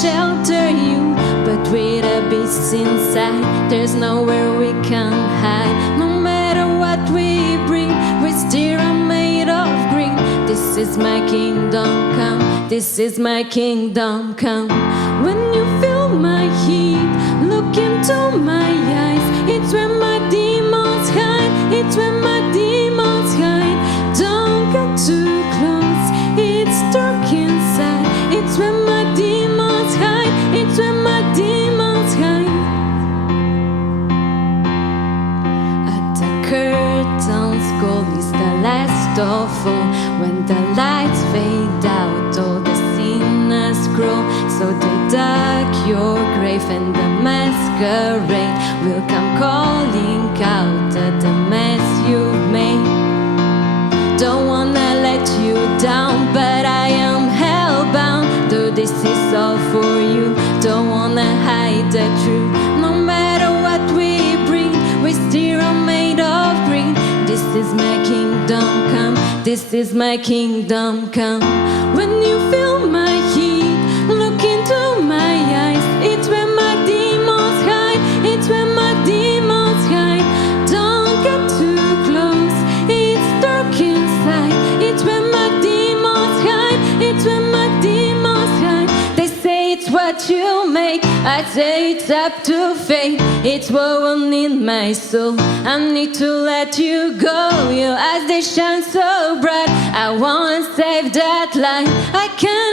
shelter you, but with a beast inside, there's nowhere we can hide. No matter what we bring, we still are made of green. This is my kingdom come, this is my kingdom come. When you feel my heat, look into my eyes. It's where my demons hide, it's where my demons hide. Don't get too close, it's dark inside. It's where my demons hide, it's where my demons hide. At the curtains, gold is the last of all. When the lights fade out, all the sinners grow. So they dug your grave and the masquerade will come calling out at the mess you've made. Don't wanna let you down, but I am hellbound. Though this is all for you, don't wanna hide the truth. No matter what we bring, we still are made of green. This is my kingdom come, this is my kingdom come. When you feel my heat, look into my eyes. It's where my demons hide, it's where my demons hide. Don't get too close, it's dark inside. It's where my demons hide, it's where my demons hide. They say it's what you make, I say it's up to fate. It's woven in my soul, I need to let you go. Your eyes, they shine so bright, I wanna save that light. I can't